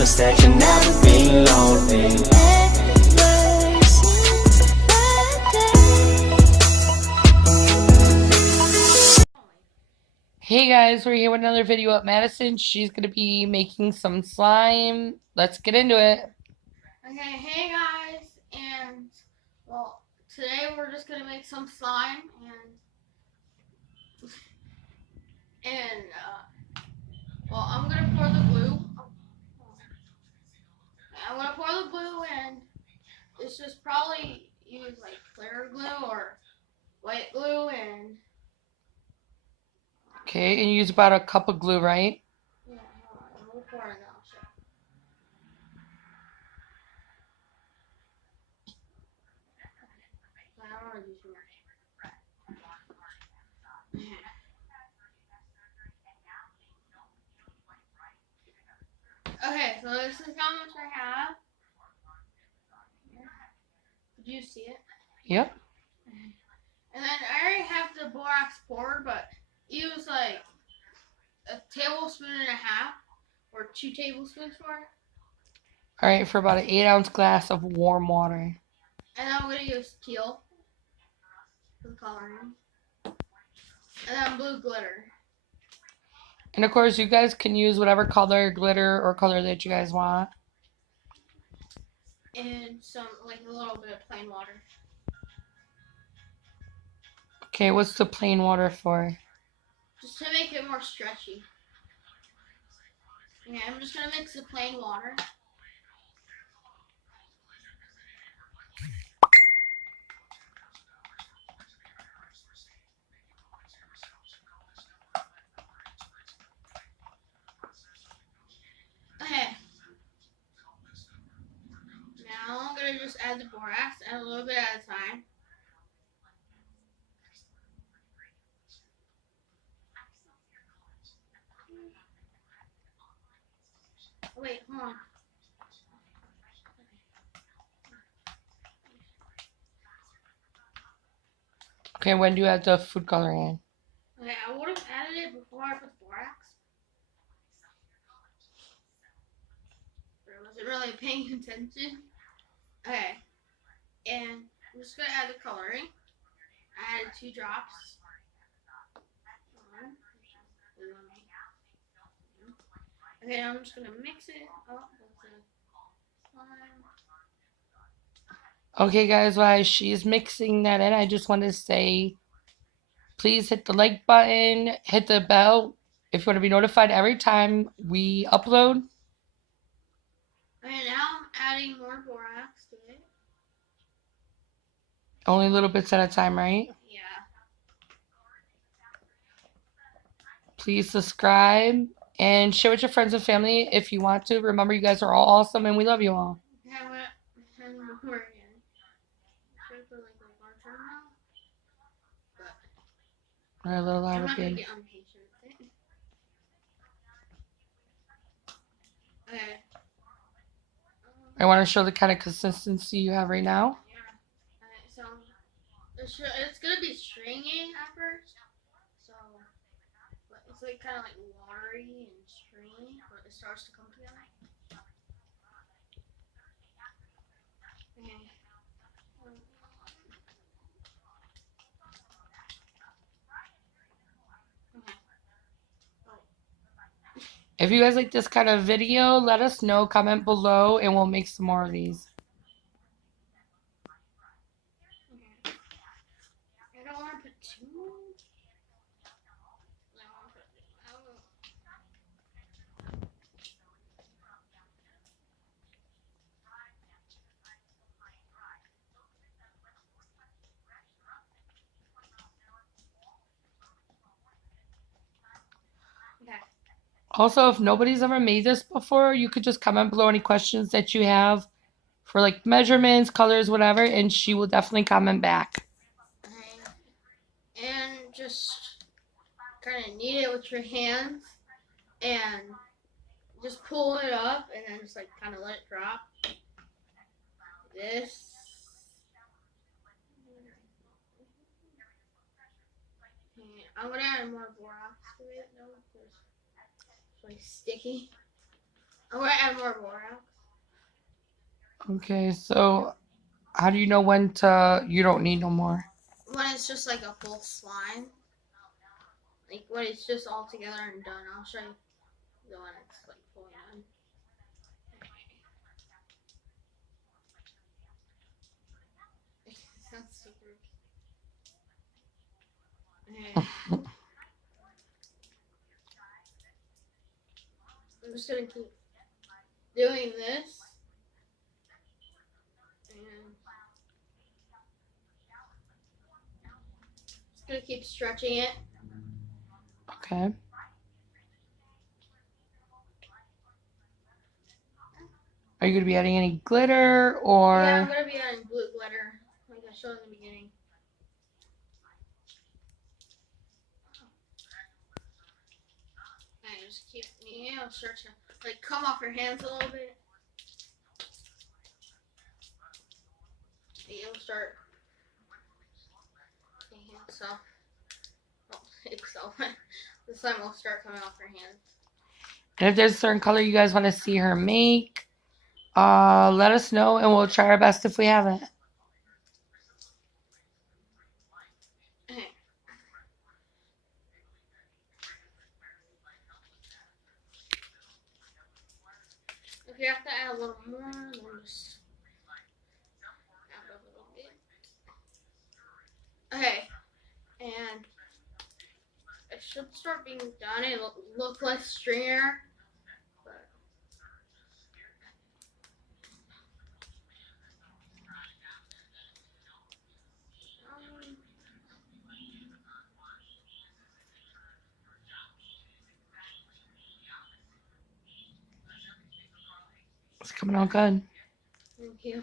promise that you'll never be lonely. Hey guys, we're here with another video at Madison. She's going to be making some slime. Let's get into it. Okay, hey guys, and well, today we're just gonna make some slime, and well, I'm gonna pour the glue. I'm gonna pour the glue, and it's just probably use like clear glue or white glue, and Okay, and you use about a cup of glue, right? yeah, hold on, we'll pour it now. I don't want to do too much. Okay, so this is how much I have. Did you see it? Yep. And then I already have the borax poured, but use like a tablespoon and a half or 2 tablespoons for it. Alright, for about an 8-ounce glass of warm water. And I'm going to use teal for the coloring. And then blue glitter. And of course, you guys can use whatever color, glitter, or color that you guys want. And some, like a little bit of plain water. Okay, what's the plain water for? Just to make it more stretchy. Okay, I'm just going to mix the plain water. Okay. Now I'm going to just add the borax and a little bit at a time. Oh, wait, hold on. Okay, when do you add the food coloring in? Okay, I would have added it before I put borax. But I wasn't really paying attention. Okay. And I'm just going to add the coloring. I added 2 drops. Okay, I'm just going to mix it up with the slime. Okay, guys, while she's mixing that in, I just want to say, please hit the like button, hit the bell if you want to be notified every time we upload. Okay, now I'm adding more borax to it. Only little bits at a time, right? Yeah. Please subscribe and share with your friends and family if you want to. Remember, you guys are all awesome and we love you all. Okay, I'm going to add more again. Should I put like a larger amount? But Or a little I'm louder, not going to babe. get impatient with it. Okay. I want to show the kind of consistency you have right now. Yeah. Alright, so it's going to be stringy at first. So it's like kind of like watery and stringy, but it starts to come together. Okay. If you guys like this kind of video, let us know. Comment below and we'll make some more of these. Okay. I don't want to put too much. Okay. Also, if nobody's ever made this before, you could just comment below any questions that you have for like measurements, colors, whatever, and she will definitely comment back. Okay. And just kind of knead it with your hands and just pull it up and then just like kind of let it drop. This. Okay. I'm gonna add more borax to it though, because it's really sticky. I'm gonna add more borax. Okay, so how do you know when you don't need no more? When it's just like a full slime. Like when it's just all together and done. I'll show you the one it's like fully done. That's super. Okay. I'm just gonna keep doing this. And just gonna keep stretching it. Okay. Are you going to be adding any glitter or? Yeah, I'm gonna be adding blue glitter, like I showed in the beginning. And just keep, stretch it. Like come off your hands a little bit. You'll start itself. Itself. The slime will start coming off your hands. And if there's a certain color you guys want to see her make, let us know and we'll try our best if we have it. Okay. If you have to add a little more, then just add a little bit. Okay. And it should start being done. It'll look like stringer. It's coming out good. Thank you.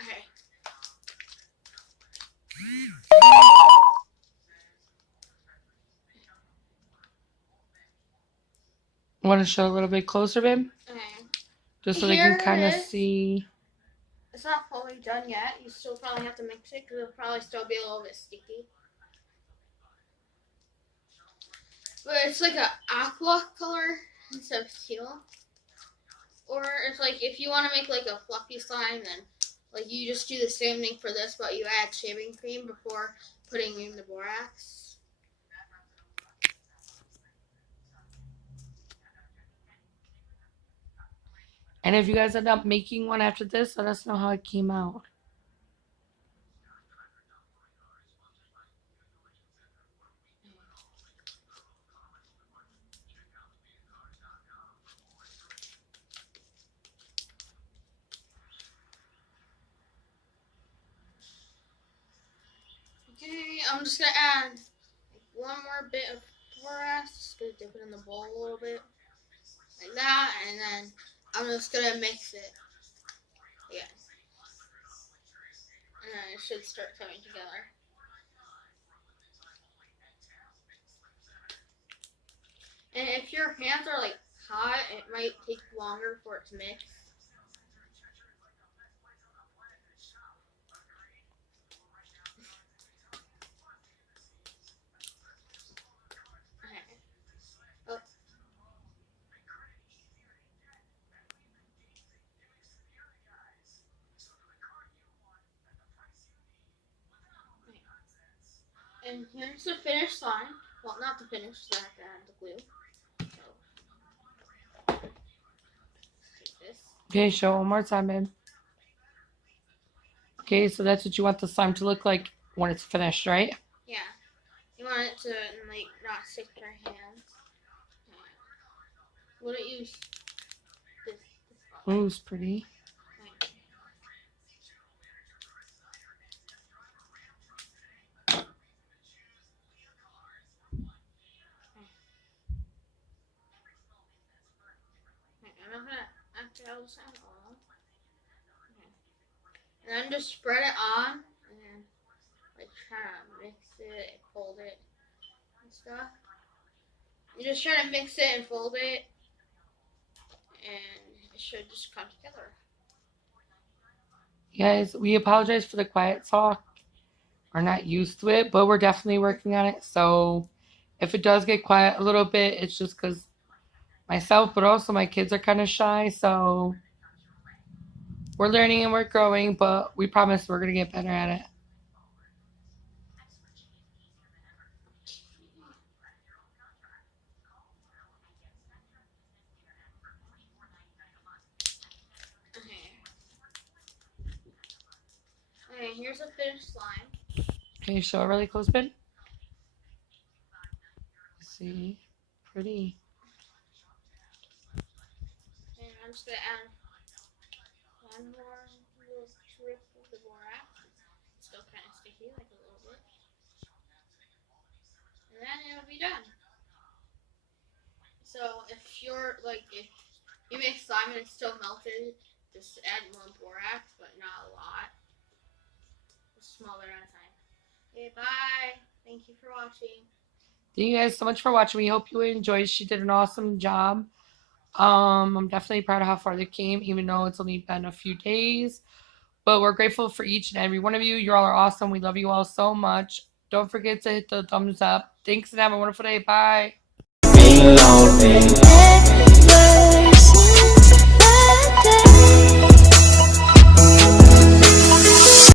Okay. Want to show a little bit closer, babe? Okay. Just so they can Here kind of it is. see. It's not fully done yet. You still probably have to mix it because it'll probably still be a little bit sticky. But it's like a aqua color instead of teal. Or it's like if you want to make like a fluffy slime, then like you just do the same thing for this, but you add shaving cream before putting in the borax. And if you guys end up making one after this, let us know how it came out. Okay, I'm just gonna add one more bit of borax. Just gonna dip it in the bowl a little bit, like that, and then I'm just gonna mix it again, and then it should start coming together. And if your hands are like hot, it might take longer for it to mix. Okay. Oh. And here's the finished slime. Well, not the finished, so I have to add the glue. So, take this. Okay, show one more time, babe. Okay, so that's what you want the slime to look like when it's finished, right? Yeah. You want it to like not stick to your hands. Wouldn't use this Ooh, it's pretty. I'm gonna after all this on. And then just spread it on and then like try to mix it and fold it and stuff. You just try to mix it and fold it, and it should just come together. Guys, we apologize for the quiet talk. We're not used to it, but we're definitely working on it. So if it does get quiet a little bit, it's just because myself, but also my kids are kind of shy. So we're learning and we're growing, but we promise we're going to get better at it. Okay, here's a finished slime. Can you show a really close bit? See, pretty. And I'm just gonna add one more little strip of the borax. It's still kind of sticky, like a little bit. And then it'll be done. So if you're like, if you make slime and it's still melted, just add more borax, but not a lot. A small amount of time. Okay, bye. Thank you for watching. Thank you guys so much for watching. We hope you enjoyed. She did an awesome job. I'm definitely proud of how far they came, even though it's only been a few days. But we're grateful for each and every one of you. You all are awesome. We love you all so much. Don't forget to hit the thumbs up. Thanks and have a wonderful day. Bye. Bing long thing.